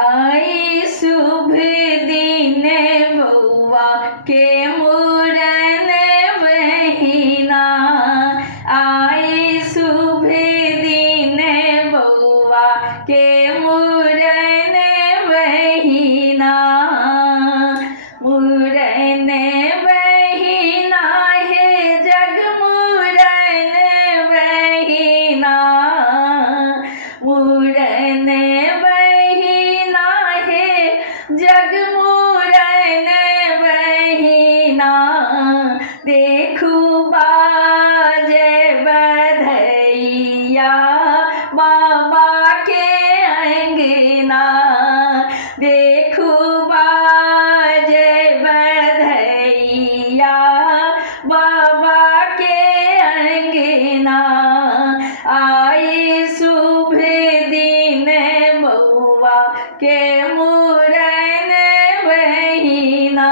आई शुभ दिन बउआ के मुरन बहिना। आई शुभ दिन बउआ के मुरन बहिना। मुरन बहिना है जग मुरन बहिना। मुरन बहिना है जग मुरन बहिना। देखू बाजे बधैया बाबा के अंगना। देखू बाजे बधैया बाबा के अंगना। आई शुभ दिन बउआ के मुरन बहिना।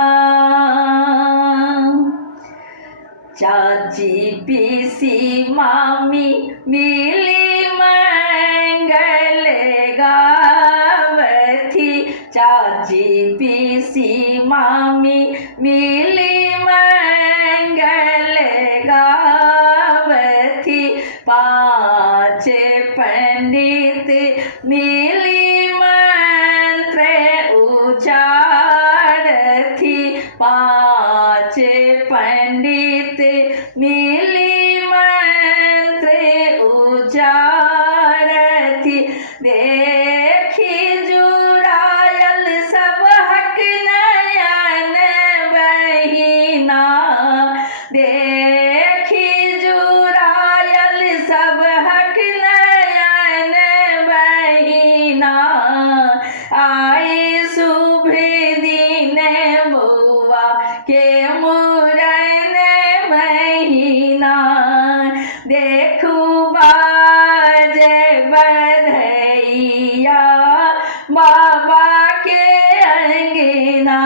चाची पीसी मामी मिली मंगल गावथी। चाची पीसी मामी मिली मंगल गावथी। पाँच पंडित मिली मंत्र उचारथी। पाँच पंडित मिली मंत्र उचारथी। देखी जुड़ायल सब हक नयन बहिना। देखी जुड़ायल सब हक नयन बहिना। आई शुभ दिन बउआ के मुरन बहिना। देखू बाजे बधैया बाबा के अंगना।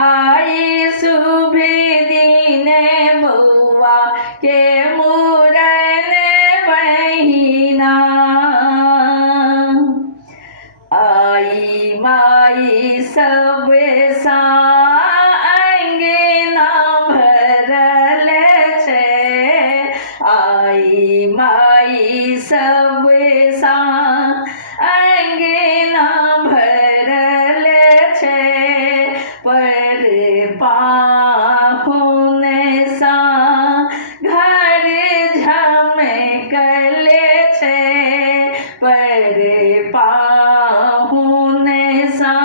आई शुभ दिन बउआ के मुरन बहिना। आई माई सब सा अंगना भरल छे। आई माई सब सा अंगना भरल छे। पर पाहुन सा घर झमकल छे। पर पाहुन सा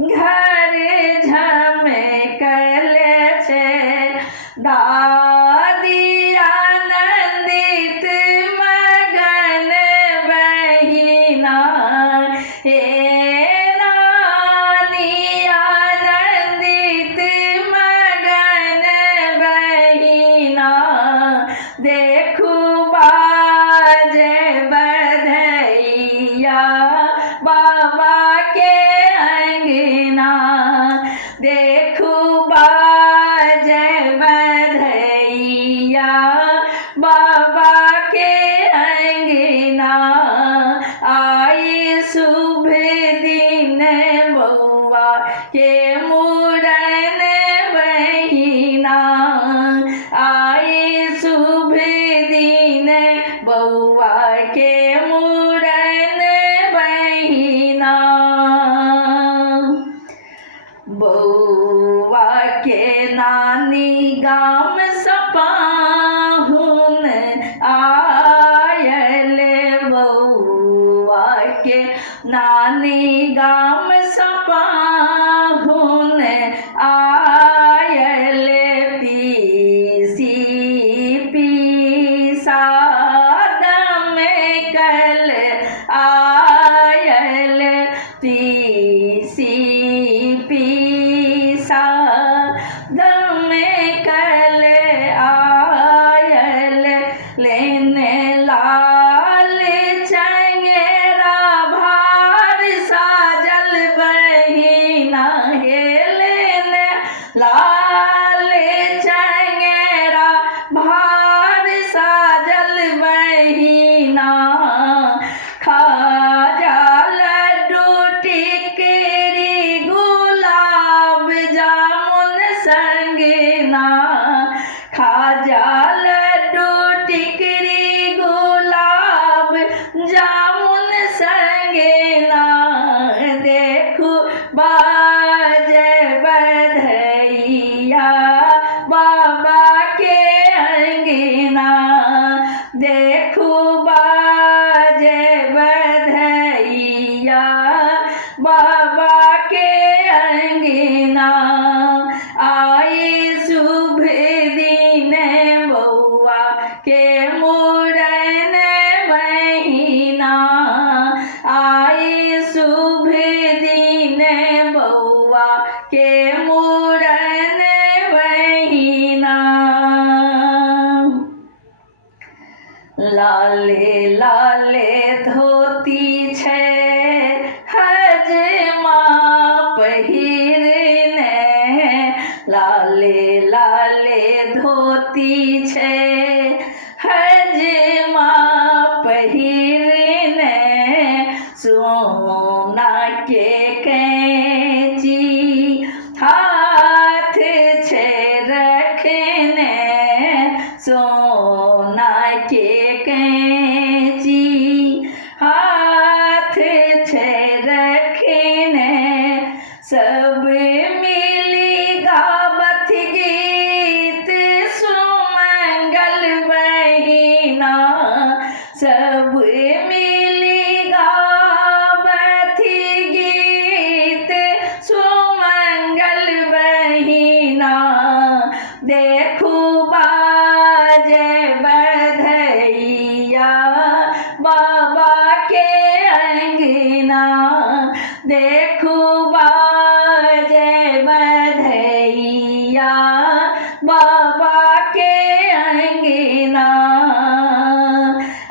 घर झमकल छे। दादी आनंदित मगन बहिना। हे नानी आनंदित मगन बहिना। देखू बाजे बधैया बाबा के अंगना। देखू बाजे बधैया बाबा के अंगना। आई शुभ दिन बउआ के मुरन बहिना। आई शुभ दिन बउआ के मुरन बहिना। बउआ के नानी गाम सपाहुन आयल। बउआ के नानी गाम सपाहुन आयल। पीसी पीसा दमकल आयल। पीसी पीसा दमकल आयल। लेने लाल चंगेरा भार साजल खाजा लड्डू टिकरी गुलाब जामुन संगे ना देखू बाजे बधैया बाबा के अंगना देखू बाजे बधैया बाबा के अंगना आई शुभ दिन बउआ के मुड़न महीना आई शुभ दिन बउआ के मुड़न महीना लाले लाले धोती छै हजमा पहिरने लाले लाले धोती छै हजमा पहिरने सोना के कैंची हाथ छै रखने सोना के कैंची हाथ छै रखने सब मिली गावत गीत सुमंगल बहिना सब मिली गावत गीत सुमंगल बहिना देखू बाजे बधैया बाबा के अंगना देखू बाजे बधैया बाबा के अंगना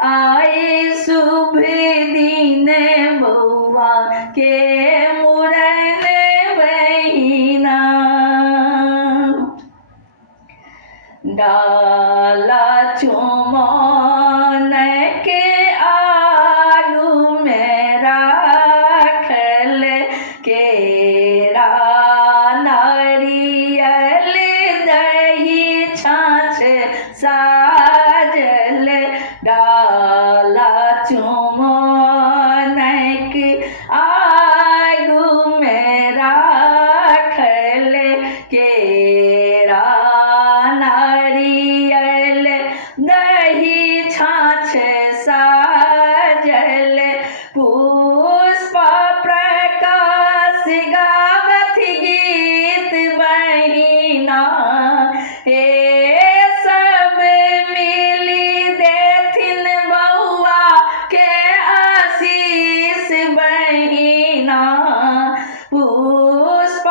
आए शुभ दिन बउआ के मुड़न बहिना डाला चुमन के आलू में राखल केरा नारियल दही छाछ साजल डाला चुमन के आलू में राखल केरा नारियल दही छाछ साजल पुष्प प्रकाश गावत गीत बहिना हे सब मिली देथिन बउआ के आशीष बहिना पुष्प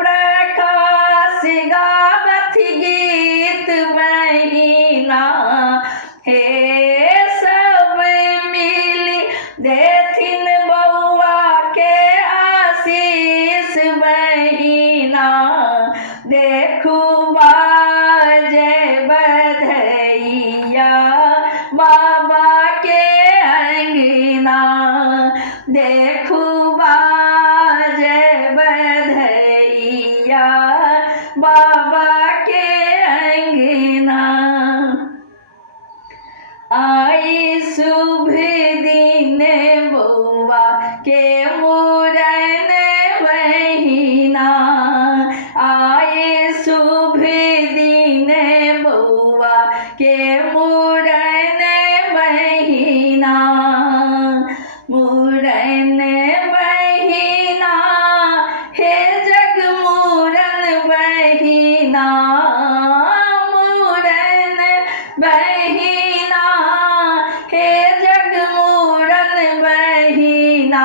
प्रकाश गावत गीत बहिना हे सब मिली देथिन बउआ के आशीष बहिना देखू बाजे बधैया बाबा के अंगना देखू बाजे बधैया बाबा के अंगना आई शुभ दिन बउआ के मुड़न महीना आए शुभ दिन बउआ के मुड़न महीना मुड़न महीना हे जग मुड़न महीना मुड़न महीना हे जग मुड़न महीना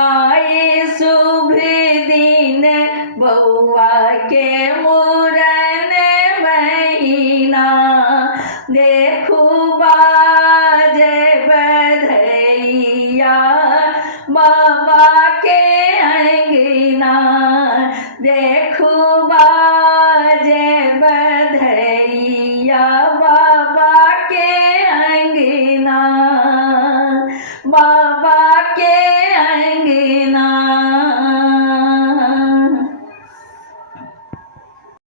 आए शुभ दिन बउआ के मुड़न महीना देखू बाजे बधैया बाबा के अंगना देखू बाजे बधैया बाबा के अंगना बाबा के अंगना